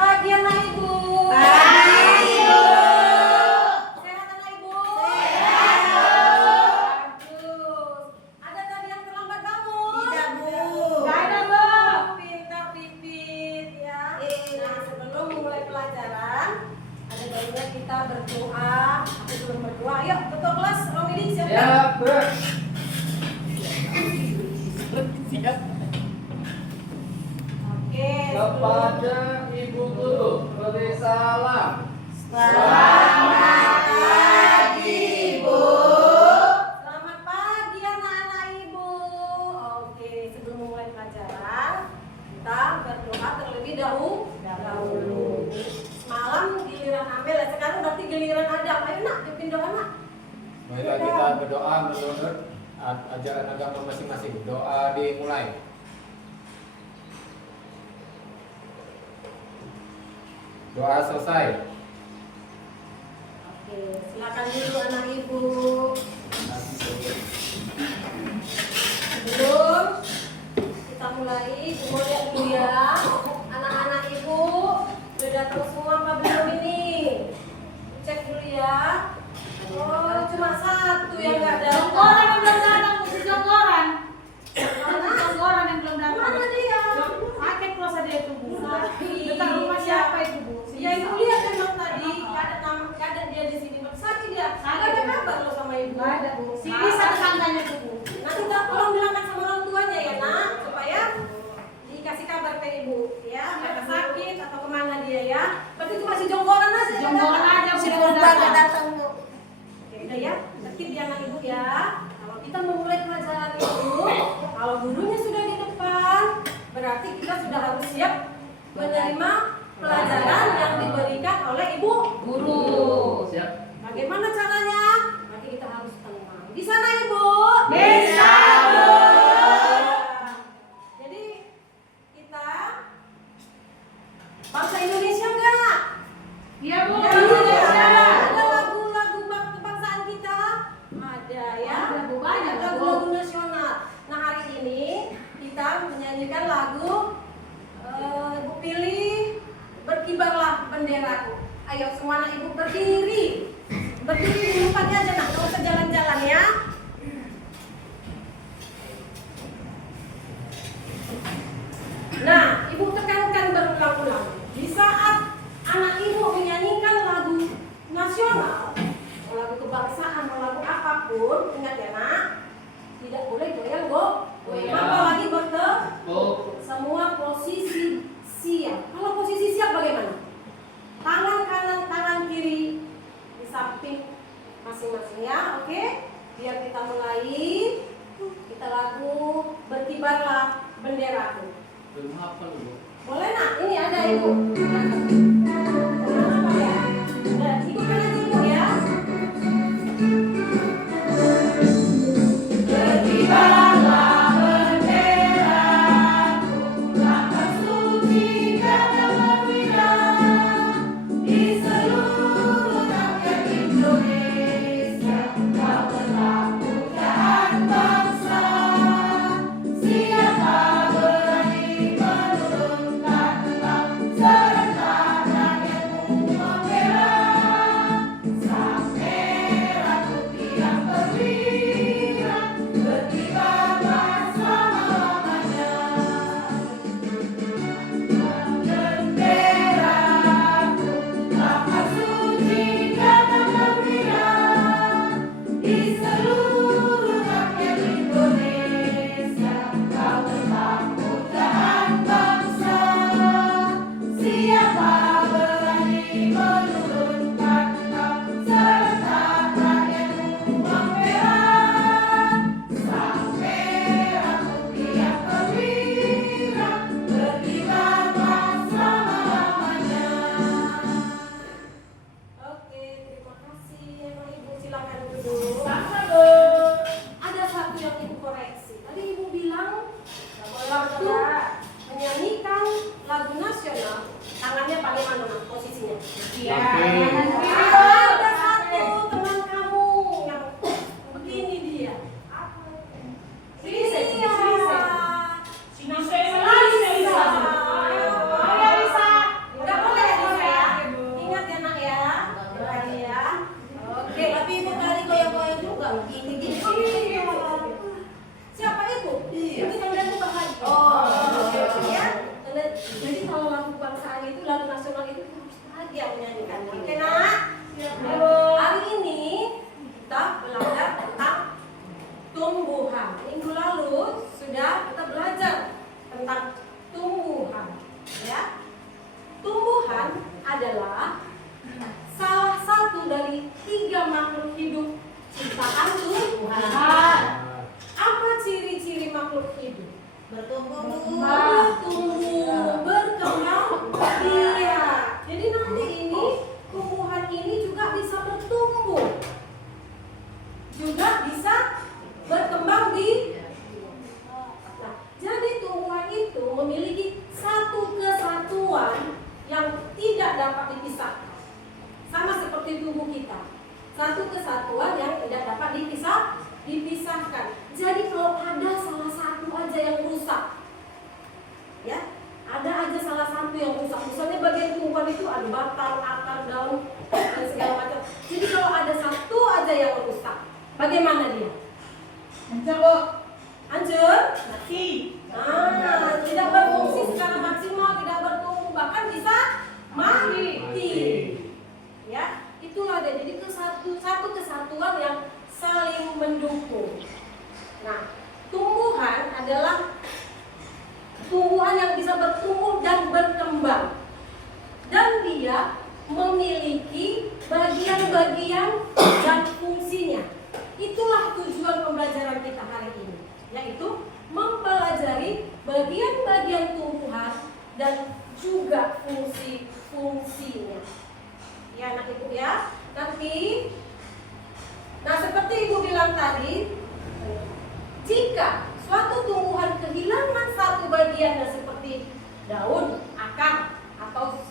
pagi anak ibu. Pagi ibu. Sehat anak ibu. Sehat bu. Bagus. Ada tadi yang terlambat kamu? Tidak bu. Gak ada bu. Pintar pipit ya. Nah sebelum mulai pelajaran, ada baiknya kita berdoa. Aku belum berdoa. Ayo ketua kelas Romidi siap? Siap, Bu. Siap. Oke. Kepada Ibu Guru, beri salam. Selamat pagi bu. Selamat pagi anak-anak ibu. Oke, sebelum mulai pelajaran kita berdoa terlebih dahulu. Semalam giliran Amel, sekarang berarti giliran Adam. Ayo nak, pimpin doa nak. Marilah kita berdoa menurut ajaran agama masing-masing. Doa dimulai. Doa selesai. Oke, silakan dulu anak ibu. Sebelum kita mulai, ibu mau lihat dulu ya. Anak-anak ibu sudah datang semua apa belum ini? Cek dulu ya. Oh, cuma satu yang nggak datang. Jonggoran yang belum datang, mesti jonggoran. Mana? Jonggoran yang belum datang. Mana dia? Pakai kelas ada itu bu. Sakit. Dekat rumah siapa itu bu? Ya ibu lihat memang tadi nggak ada nama, nggak ada dia di sini. Sakit dia. Nggak ada kabar loh sama ibu. Nggak ada bu. Sini satu tetangganya tuh bu. Nanti kita tolong bilangkan sama orang tuanya ya nak, supaya dikasih kabar ke ibu ya. Nggak sakit atau kemana dia ya. Berarti cuma si jonggoran aja. yang Jonggoran datang. aja Si belum Purba nggak datang. datang bu. Oke, udah ya, tertib ya anak ibu ya. Kalau kita memulai pelajaran itu, kalau gurunya sudah di depan, berarti kita sudah harus siap menerima pelajaran yang diberikan oleh ibu guru. Siap. Bagaimana caranya? Berarti kita harus tenang. Di sana ibu. Bisa, Bu. Jadi kita bangsa Indonesia enggak? Iya bu. Ada lagu-lagu kebangsaan kita? Ada ya. Ada, Bu. Banyak, Bu. Lagu-lagu nasional. Nah hari ini kita menyanyikan lagu Ibu pilih berkibarlah benderaku. Ayo semua anak ibu berdiri. Berdiri di tempatnya aja nak, nggak usah jalan-jalan ya. Nah, ibu tekankan berulang-ulang. Di saat anak ibu menyanyikan lagu nasional, mau lagu kebangsaan, mau lagu apapun, ingat ya nak, tidak boleh goyang goyang. Apalagi semua posisi siap. Kalau posisi siap bagaimana? Tangan kanan, tangan kiri di samping masing-masing ya, oke? Biar kita mulai. Kita lagu berkibarlah benderaku. Belum hafal Bu. Boleh nak? Ini ada ibu. Apa ya? Nah, ikutkan aja ibu ya. Berkibarlah benderaku, langkah suci kata berwibawa di seluruh rakyat Indonesia. Kau telah pujaan bangsa, siapa berani menurunkan engkau serentak rakyatmu membela. Sang merah putih yang perwira berkibarlah selama-lamanya. Benderaku, langkah suci kata berwira di seluruh rakyat Indonesia. Kau telah pujaan bangsa, siapa berani menurunkan engkau serentak rakyatmu membela. Sang merah putih yang perwira berkibarlah selama-lamanya. Oke, terima kasih Emang Ibu, silakan duduk. Sama bu. Ada satu yang Ibu koreksi. Tadi Ibu bilang waktu menyanyikan lagu nasional, tangannya bagaimana Nak, posisinya? Iya. Samping. Kanan kiri. Ada satu teman kamu yang begini dia. Sini, sini, Iya. sini, sini. Selalu bisa. Ayo bisa. Nggak boleh kebangsaan itu, lagu nasional itu harus bahagia menyanyikan. Oke nak? Hari ini kita belajar tentang tumbuhan. Minggu lalu sudah kita belajar tentang tumbuhan. Ya, tumbuhan adalah salah satu dari 3 makhluk hidup ciptaan Tuhan. Apa ciri-ciri makhluk hidup? Bertumbuh. Bertumbuh, berkembang biak. Jadi nanti ini tumbuhan ini juga bisa bertumbuh, juga bisa berkembang di. Nah, jadi tumbuhan itu memiliki satu kesatuan yang tidak dapat dipisahkan. Sama seperti tubuh kita, satu kesatuan yang tidak dapat dipisahkan. Jadi kalau ada salah satu aja yang rusak, ya, ada aja salah satu yang rusak. Misalnya bagian tumbuhan itu ada batang, akar, daun, dan segala macam. Jadi kalau ada satu aja yang rusak, bagaimana dia? Hancur, Bu. Hancur? Mati. Tidak berfungsi secara maksimal, tidak bertumbuh, bahkan bisa mati. Ya, itulah dia. Jadi itu satu kesatuan yang saling mendukung. Nah, tumbuhan adalah tumbuhan yang bisa bertumbuh dan berkembang, dan dia memiliki bagian-bagian dan fungsinya. Itulah tujuan pembelajaran kita hari ini, yaitu mempelajari bagian-bagian tumbuhan dan juga fungsi-fungsinya. Ya anak ibu ya. Nanti, nah seperti ibu bilang tadi, jika suatu tumbuhan kehilangan satu bagiannya seperti daun, akar, atau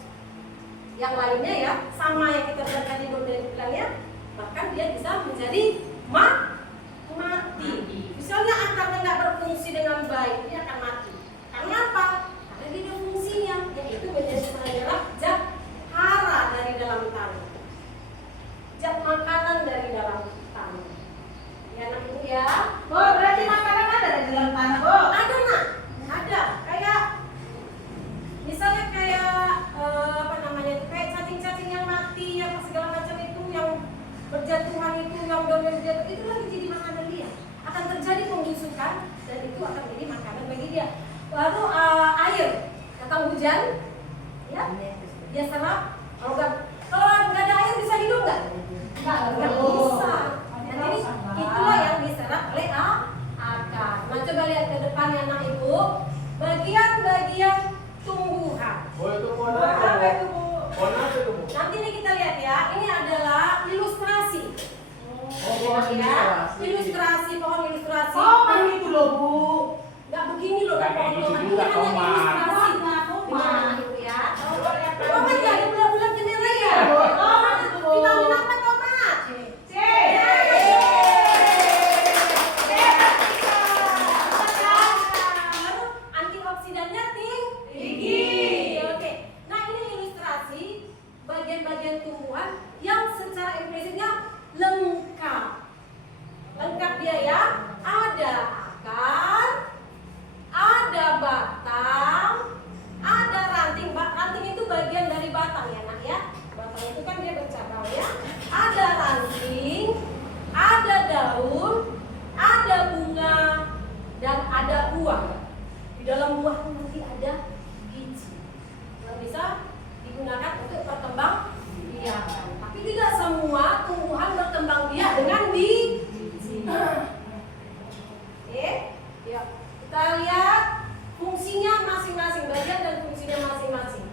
yang lainnya ya, sama yang kita lihat tadi bilangnya, bahkan dia bisa menjadi mati. Misalnya akarnya nggak berfungsi dengan baik, dia akan mati. Karena apa? Karena dia ada fungsinya, yaitu menjadi adalah zat hara dari dalam tanah, zat makanan dari dalam tanah. Ya anak ibu ya. Bu, berarti makanan ada di dalam tanah, Bu. Ada nak, ada. Kayak misalnya apa namanya itu, kayak cacing-cacing yang mati, apa segala macam itu, yang berjatuhan itu, yang daunnya berjatuh, itu lagi jadi makanan dia. Akan terjadi pembusukan dan itu akan menjadi makanan bagi dia. Lalu air, datang hujan, ya, dia serap. Kalau nggak ada air bisa hidup nggak? Nggak bisa. Jadi itulah yang diserap oleh akar. Nah coba lihat ke depannya anak ibu, bagian-bagian tumbuhan. Boleh itu mau Apa itu, Bu? Nanti nih kita lihat ya, ini adalah ilustrasi. Ya, ilustrasi, pohon ilustrasi. Koman itu loh, Bu. Nggak begini loh, Nggak kayak pohon gitu koman. juga, Ini hanya koman. ilustrasi. Gimana ibu ya? Koman jadi bulan-bulan jendela ya? Koman itu, Bu. Vitamin apa tomat? C. Lalu antioksidannya tinggi. Oke. Nah ini ilustrasi bagian-bagian tumbuhan yang secara implisitnya lengkap. Lengkap dia ya. Ada akar, ada batang, ada ranting. Ranting itu bagian dari batang ya nak ya. Batang itu kan dia bercabang ya. Ada ranting, ada daun, ada bunga, dan ada buah. Di dalam buah itu nanti ada biji yang bisa digunakan untuk berkembang biakan. Tapi tidak semua tumbuhan berkembang biak dengan biji. Oke, ya kita lihat fungsinya masing-masing, bagian dan fungsinya masing-masing.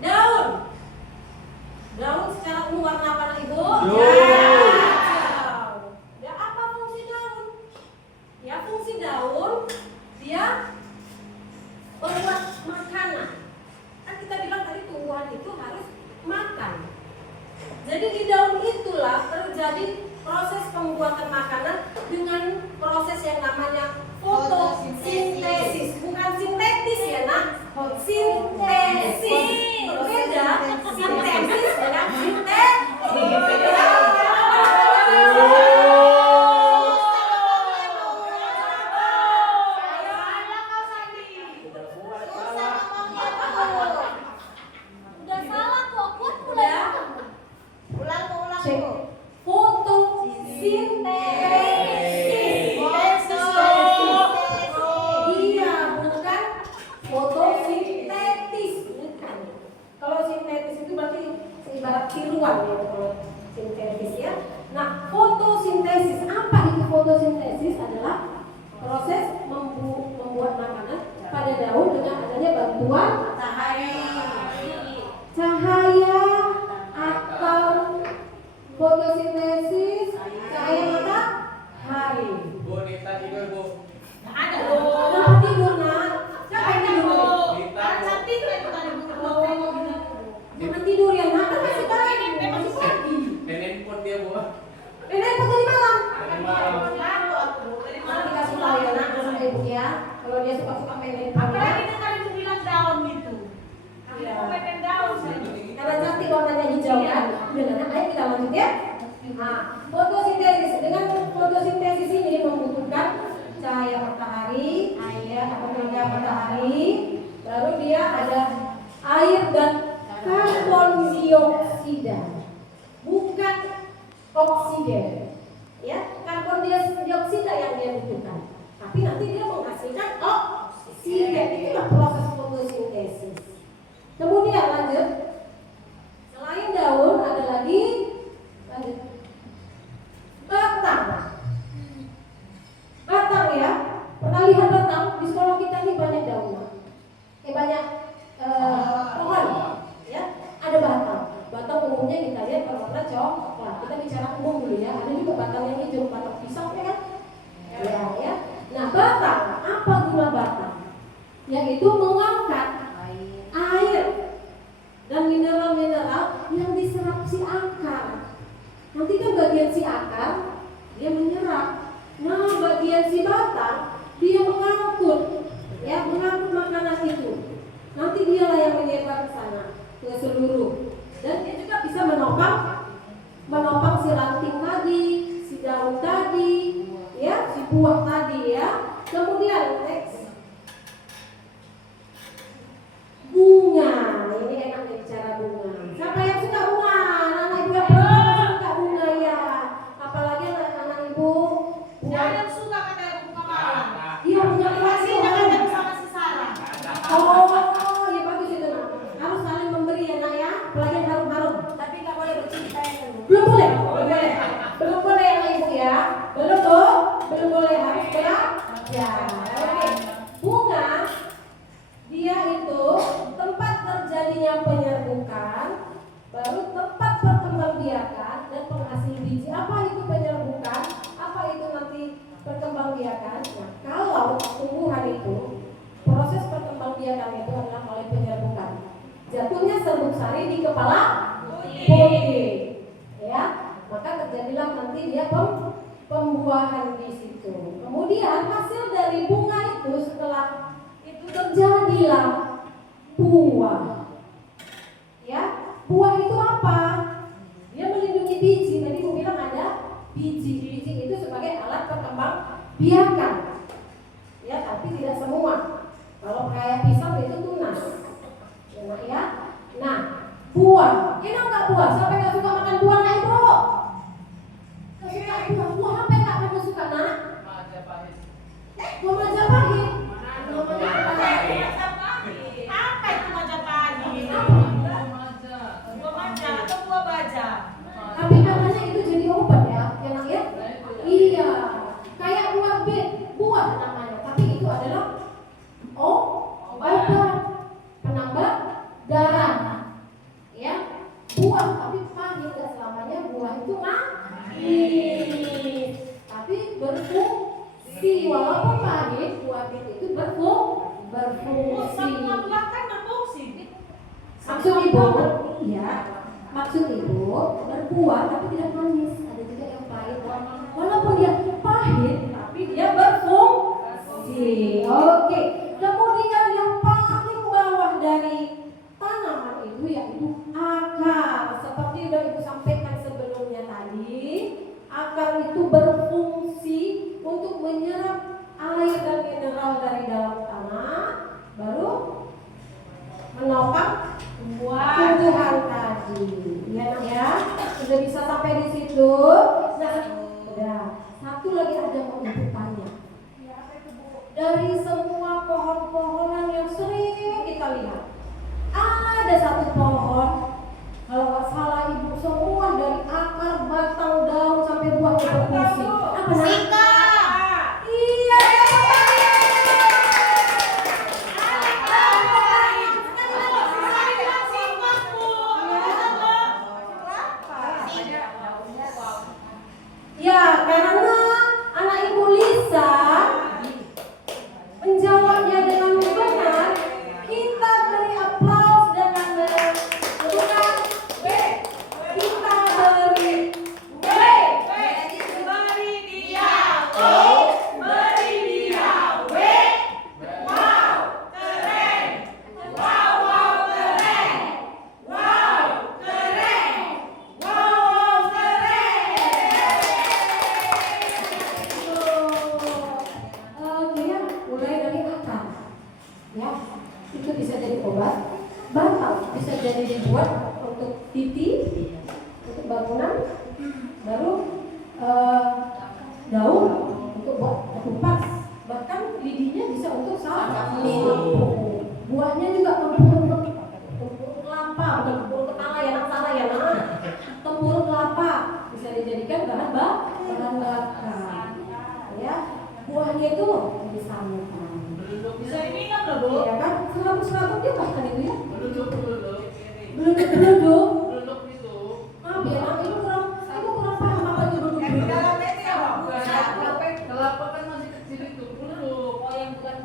Daun, daun secara umum warna apa nak ibu? Hijau. Ya apa fungsi daun? Ya fungsi daun dia membuat makanan. Kan kita bilang tadi tumbuhan itu harus makan. Jadi di daun itulah terjadi proses pembuatan makanan dengan proses yang namanya fotosintesis. Bukan sintetis ya nak, sintesis. Beda sintesis dengan sintetis. Cek. Fotosintesis. Iya, bukan fotosintetis, bukan. Kalau sintetis itu berarti ibarat tiruan ya, kalau sintetis ya. Nah, fotosintesis, apa itu fotosintesis? Adalah proses membuat makanan pada daun dengan adanya bantuan cahaya atau fotosintesis cahaya matahari. Bu, Nita tidur, Bu. Kenapa tidur, Nak? Siapa yang tidur? Jangan tidur ya, Nak. Kan masih pagi. Masih pagi. Handphone dia, Bu. Nenek mau tadi malam. Dari malam. Nanti kasih tahu ya, Nak, sama ibu ya. Kalau dia suka-suka main handphone. Apalagi dia tadi tuh bilang daun gitu. Iya. Aku pengen daun. Karena cantik warnanya hijau kan. Udah, Nak, ayo kita lanjut ya. Nah, fotosintesis. Dengan fotosintesis ini membutuhkan cahaya matahari, air atau tenaga matahari. Baru dia ada air dan karbon dioksida. Bukan oksigen. Ya, karbon dioksida yang dia butuhkan. Tapi nanti dia menghasilkan oksigen. Itulah proses fotosintesis. Kemudian lanjut. Selain daun ada lagi lanjut. Batang. Batang ya. Pernah lihat batang? Di sekolah kita ini banyak daun. Banyak pohon. Ya, ada batang. Batang umumnya kita lihat berwarna coklat. Kita bicara umum dulu ya. Ada juga batang yang hijau, batang pisang ya kan? Ya. Nah, batang, apa guna batang? Yaitu mengangkat air dan mineral-mineral yang diserap si akar. Nanti kan bagian si akar dia menyerap. Nah, bagian si batang dia mengangkut, ya, mengangkut makanan itu. Nanti dialah yang menyebar ke sana, ke seluruh. Dan dia juga bisa menopang si ranting tadi, si daun tadi, ya, si buah tadi ya. Kemudian next. Bunga, ini enak nih bicara bunga. Siapa yang suka bunga? Anak ibu yang suka bunga ya. Apalagi anak ibu. Jangan suka kata bunga malam. Iya, bunga Pasti kasih. jangan ada sama si Sarah. Oh, ya bagus itu, Nak. Harus saling memberi ya, Nak ya. Apalagi yang harum-harum. Tapi nggak boleh bercinta ya kan? Belum boleh. Belum boleh ya, Ibu ya. Belum boleh harus ya. Oke. Bunga dia itu tempat terjadinya penyerbukan, baru tempat perkembangbiakan dan penghasil biji. Apa itu penyerbukan? Apa itu nanti perkembangbiakan? Nah, kalau tumbuhan itu proses perkembangbiakan itu adalah melalui penyerbukan. Jatuhnya serbuk sari di kepala putih, ya. Maka terjadilah nanti dia pembuahan di situ. Kemudian hasil dari bunga itu setelah itu terjadilah buah. Ya, buah itu apa? Dia melindungi biji. Tadi aku bilang ada biji. Biji itu sebagai alat perkembangbiakan. Ya, tapi tidak semua. Kalau kayak pisang itu tunas. Ya. Nah, buah. Enak nggak buah? Siapa yang nggak suka makan buah, Nak Ibu? Nggak suka buah. Buah apa yang nggak kamu suka, Nak? Buah Majapahit. Buah Majapahit. Apa itu Majapahit? Buah maja atau buah baja? Tapi katanya itu jadi obat ya, Nak ya? Iya. Kayak buah bit, buah namanya. Tapi itu adalah obat penambah darah. Ya, buah tapi pahit, nggak selamanya buah itu manis. Tapi berfungsi, walaupun pahit, buah itu berfungsi. Semua buah kan berfungsi. Maksud ibu, iya. Maksud ibu berbuah tapi tidak manis. Ada juga yang pahit. Walaupun dia pahit, tapi dia berfungsi. Oke. Kemudian yang paling bawah dari tanaman itu yaitu akar. Seperti sudah ibu sampaikan sebelumnya tadi, akar itu berfungsi untuk menyerap air dan mineral dari dalam tanah, baru menopang tumbuhan tadi. Ya, Nak ya. Sudah bisa sampai di dibuat untuk titi, untuk bangunan, baru daun untuk buat kupas, bahkan lidinya bisa untuk sampo. Buahnya juga tempurung kelapa, bukan tempurung ketala ya, salah ya, tempurung kelapa bisa dijadikan bahan bakar. Ya, buahnya itu disamukan. Bisa diminum loh, Bu. Iya kan, serabut dia bahkan itu ya. Beluduk. Duduk itu. Maaf ya, ibu kurang paham apa itu duduk. Kelapa kan masih kecil itu, beluduk. Oh, yang bukan.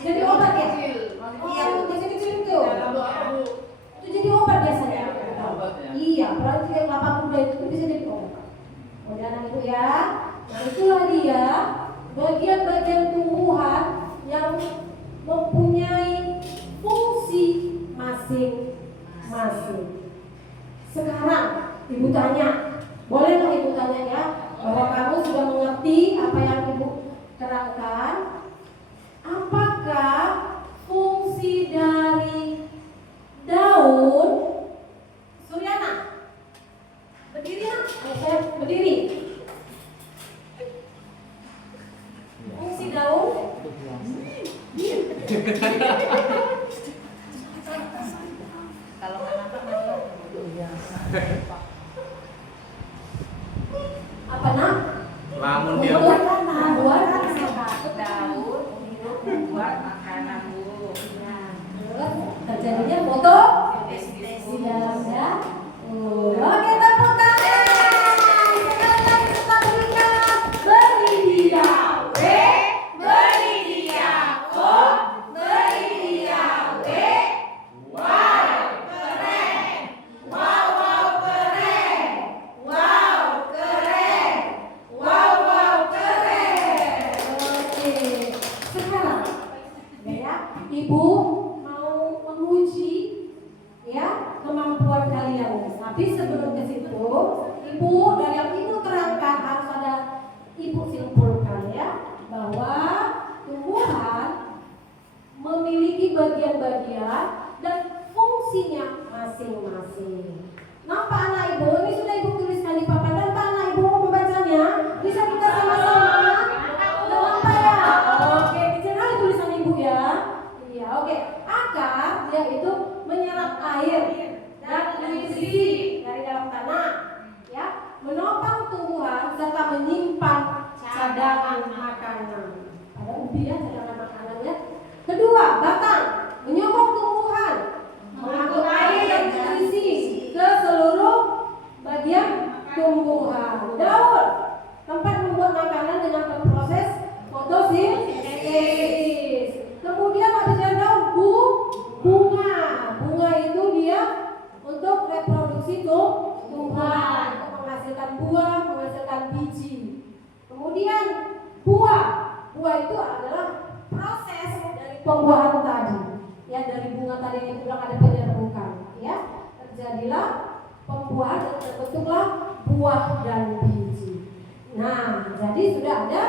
Jadi obat ya? Iya, Kecil itu. Bu. Itu jadi obat biasanya. Obat ya? Iya, berarti kayak kelapa muda itu bisa jadi obat. Kemudian ibu ya, nah itulah dia bagian-bagian tumbuhan yang mempunyai fungsi masing-masing. Sekarang ibu tanya, boleh nggak ibu tanya ya, bahwa kamu sudah mengerti apa yang ibu terangkan? Apakah fungsi dari daun? Suryana, berdiri nak, saya berdiri. Fungsi daun? Kalau nggak nampak nanti. Apa nak? Lamun dia Buat Daun buat makanan, Bu. terjadinya foto di dalamnya. Oke, tepuk tangan. Sekarang kita berikan beri dia W, beri dia O, beri dia W. Wow, keren. Wow, keren. Wow, keren. Wow, keren. Oke, sekarang ya, ibu mau menguji ya kemampuan kalian. Tapi sebelum ke situ, ibu dari yang ibu terangkan harus ada ibu simpulkan ya, bahwa tumbuhan memiliki bagian-bagian dan fungsinya masing-masing. Nampak anak ibu? Ini sudah ibu tuliskan di papan. Nampak anak ibu membacanya? Bisa kita sama-sama? Nampak ya? Oke, kecil kali tulisan ibu ya. Iya, oke. Akar dia itu menyerap air dan nutrisi dari dalam tanah, ya, menopang tumbuhan serta menyimpan cadangan makanan. Ada ubi ya, cadangan makanannya. Kedua, batang menyokong tumbuhan, mengangkut air dan nutrisi ke seluruh bagian tumbuhan. Daun, tempat membuat makanan dengan berproses fotosintesis. Kemudian habis dari daun, bunga itu dia untuk reproduksi tumbuhan, untuk menghasilkan buah, menghasilkan biji. Kemudian buah itu adalah proses dari pembuahan tadi, ya, dari bunga tadi yang bilang ada penyerbukan, ya, terjadilah pembuahan dan terbentuklah buah dan biji. Nah, jadi sudah ada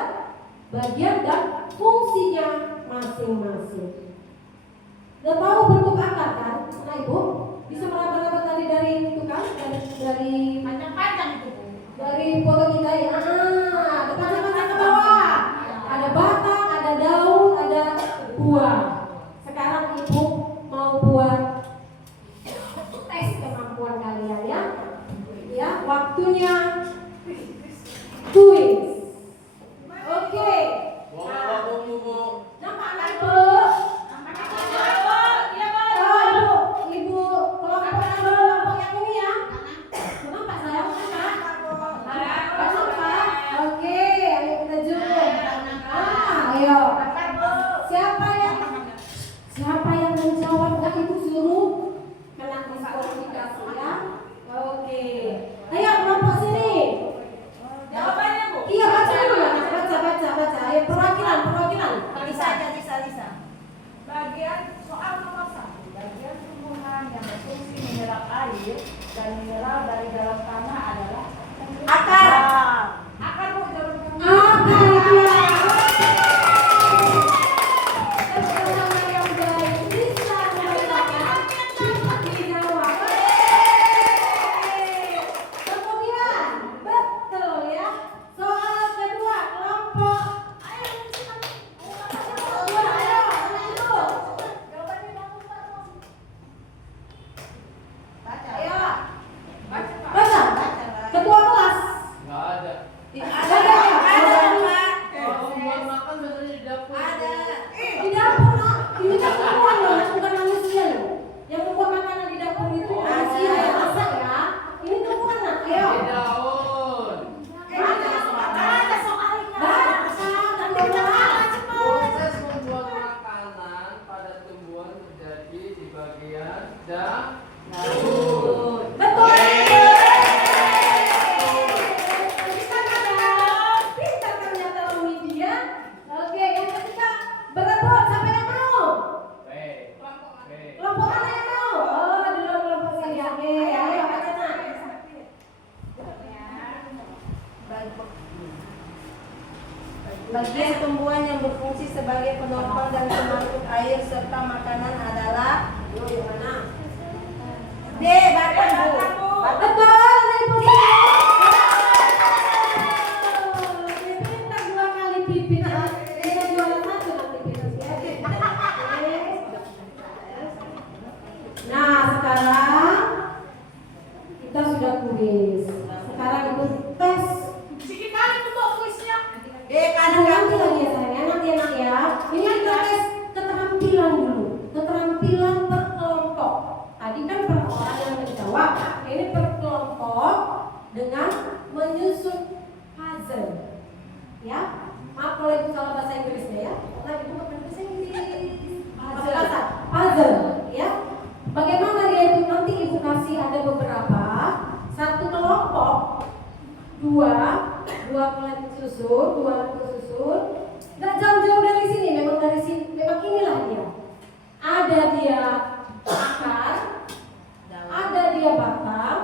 bagian dan fungsinya masing-masing. Udah tahu bentuk akar kan? Nah ibu bisa meraba-raba tadi dari itu kan? Dari Panjang-panjang itu, Bu. dari foto kita ya. Depan-depan ke bawah. Ada batang, ada daun, ada buah. Sekarang ibu mau buat tes kemampuan kalian ya. Ya, waktunya kuis. Oke. Nampak anak ibu? Ibu, kelompok yang ini ya. Nampak saya? Nampak? Oke, ayo kita zoom. Ayo. Siapa yang menjawab nggak ibu suruh kena diskualifikasi ya. Oke. Ayo kelompok sini. Jawabannya, Bu. Iya, baca dulu ya. Baca. Ayo perwakilan. Lisa. Bagian soal nomor 1. Bagian tumbuhan yang berfungsi menyerap air dan mineral dari dalam tanah adalah Akar. Akar, Bu, jawaban kamu. Akar ya. Sama yang baik bisa membacakan Ayo. Baca. Ketua kelas. Nggak ada. Buat makan biasanya di dapur. Di dapur, Nak. Ini kan perempuan loh, Nak, bukan manusia loh. Yang membuat makanan di dapur itu manusia yang masak ya. Ini perempuan, Nak. Ayo. Di daun. Ada soalnya. Proses membuat makanan pada tumbuhan terjadi di bagian daun. Betul. Pintar ternyata Umi dia. Oke, yang ketiga berebut. Siapa yang mau? B. B. Kelompok mana yang mau? Oh, dulu kelompok sini. Oke, ayo baca, Nak. Bagian tumbuhan yang berfungsi sebagai penopang dan pemangkut air serta makanan adalah Yo, yang mana? D. Batang, Bu. Betul, dari Putri. Pintar 2 kali pipit. Kita juara 1 nanti pipit ya. Oke. Nah, sekarang kita sudah kuis. Sekarang itu tes. Nanti lagi ya sayang ya, nanti enak ya. Ini kita tes keterampilan dulu, keterampilan per kelompok. Tadi kan per orang yang menjawab, ini per kelompok dengan menyusun puzzle. Ya, maaf kalau ibu salah bahasa Inggrisnya ya. Nah, ibu bukan bahasa Inggris. Puzzle, ya. Bagaimana dia itu nanti ibu kasih ada beberapa, satu kelompok, dua kelompok susun, nggak jauh-jauh dari sini, memang dari sini, memang inilah dia. Ada dia akar, ada dia batang,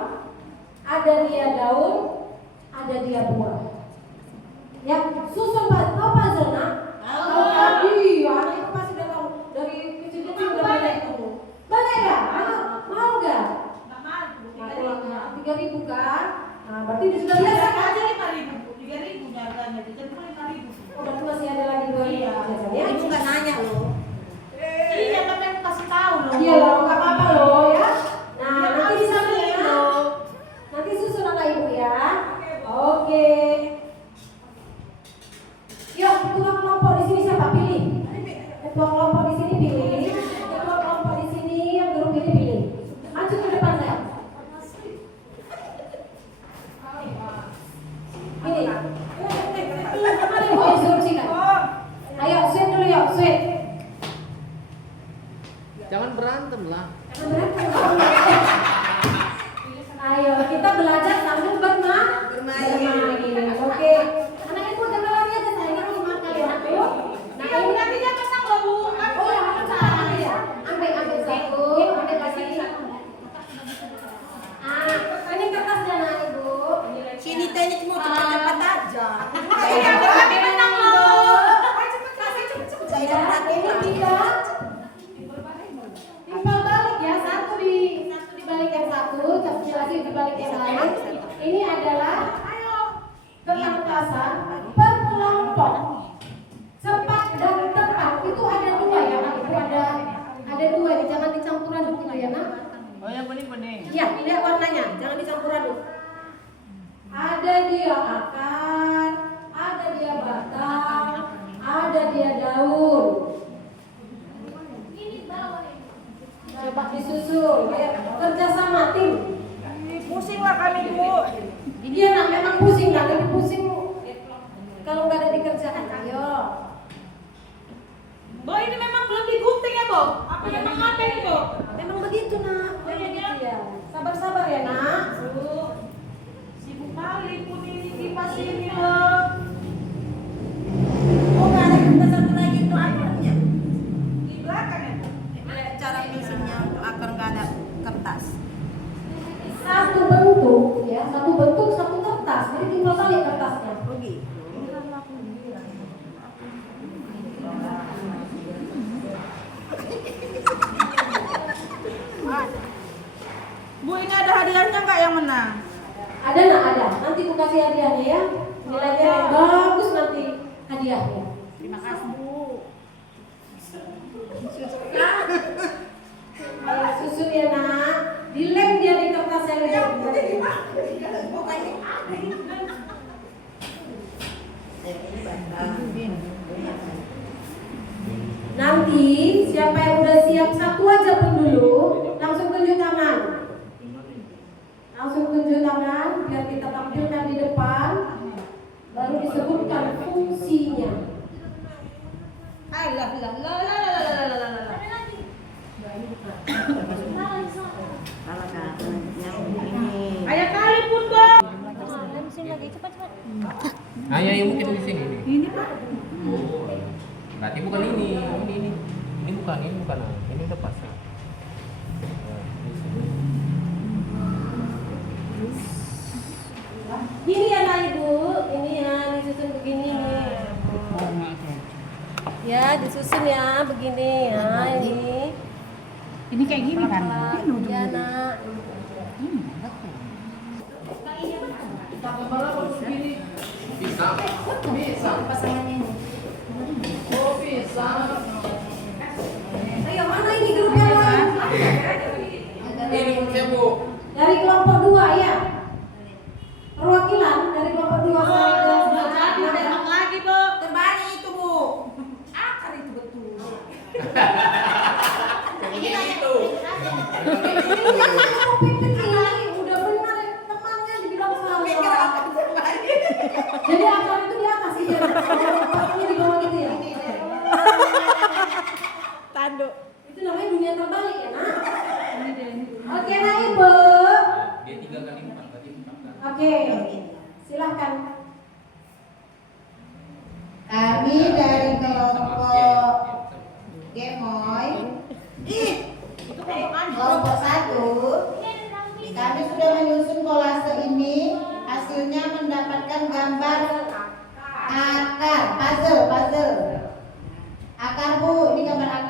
ada dia daun, ada dia buah. Ya, susun puzzle, Nak. Iya, anak itu pasti udah tahu dari kecil-kecil udah banyak itu. Banyak ya? Mau nggak? Nah, 3.000 kan? Nah, berarti sudah biasa kan? Oh, berarti masih ada lagi 2.000 biasanya. Ibu nggak nanya loh. Iya loh, nggak apa-apa loh ya. Nah, nanti disamping ya. Nanti susun anak ibu ya. Oke. Yuk, ketua kelompok di sini siapa? Pilih. Ketua kelompok di sini pilih. Ketua kelompok di sini yang grup ini pilih. Maju ke depan saya. Ini. Mana ibu instruksikan? Ayo, sweet dulu yuk, sweet. Jangan berantem lah. Ayo, kita belajar sambil bermain. Oke. Anak ibu dengeran aja saya ini 5 kali satu. Nah, ini nanti dia pasang loh, Bu. Oh, ya, ambil ya. Ambil satu, ambil lagi. Ini kertasnya nah, Ibu. Sini tanya cuma cepat aja. Saya menang loh. Saya Ini tidak timbal balik ya, satu dibalik yang satu, satu lagi dibalik yang lain. Ini adalah ketangkasan per kelompok. Cepat dan tepat itu ada 2 ya, Nak. Itu ada 2, jangan dicampur aduk gitu ya, Nak. Oh, yang bening-bening. Iya, lihat warnanya, jangan dicampur aduk. Ada dia akar, ada dia batang, ada dia daun. Coba disusul, ayo kerja sama tim. Pusing lah kami, Bu. Iya, Nak, memang pusing, Nak, lebih pusing kalau nggak ada dikerjakan. Ayo. Bo, ini memang belum digunting ya, Bo? Apa memang ada ini, Bo? Memang begitu, Nak. Memang begitu ya. Sabar-sabar ya, Nak. Sibuk kali pun ini kipas ini loh. Oh, nggak ada kertas satu lagi itu akarnya. Di belakang ya, Bu? Cara mesinnya untuk akar nggak ada kertas. Satu bentuk ya, satu bentuk satu kertas. Jadi tinggal balik kertasnya. Begitu. Bu, ini ada hadiahnya nggak yang menang? Ada nak ada. Nanti aku kasih hadiahnya ya. Nilainya yang bagus nanti hadiahnya. Terima kasih, Bu. Ayo susun ya nak. Dilem dia di Nanti siapa yang udah siap satu aja pun dulu, langsung tunjuk tangan. Langsung tunjuk tangan biar kita tampilkan di depan, baru disebutkan fungsinya. Ayah kali pun dong. Nah, yang mungkin di sini nih. Ini Pak. Berarti bukan ini. Ini bukan. Ini udah pas. Gini ya Nak Ibu, ini ya disusun begini nih. Ya disusun ya begini ya ini. Ini kayak gini kan? Ya Nak. Bisa. Pasangannya ini. Oh, bisa. Ayo mana ini grup yang lain? Ini fungsinya, Bu. Dari kelompok 2 ya. Perwakilan dari kelompok 2 lagi, Bu. Terbalik itu, Bu. Akar itu betul. Ini itu. udah benar temannya dibilang salah. Jadi akar itu di atas gitu ya. Ini di bawah gitu ya. Tanduk. Itu namanya dunia terbalik ya, Nak. Oke, Nak Ibu. Dia 3 kali 4 berarti 4 kali. Oke. Silahkan. Kami dari kelompok Gemoy, kelompok 1, kami sudah menyusun kolase ini. Hasilnya mendapatkan gambar akar puzzle. Akar, Bu, ini gambar akar.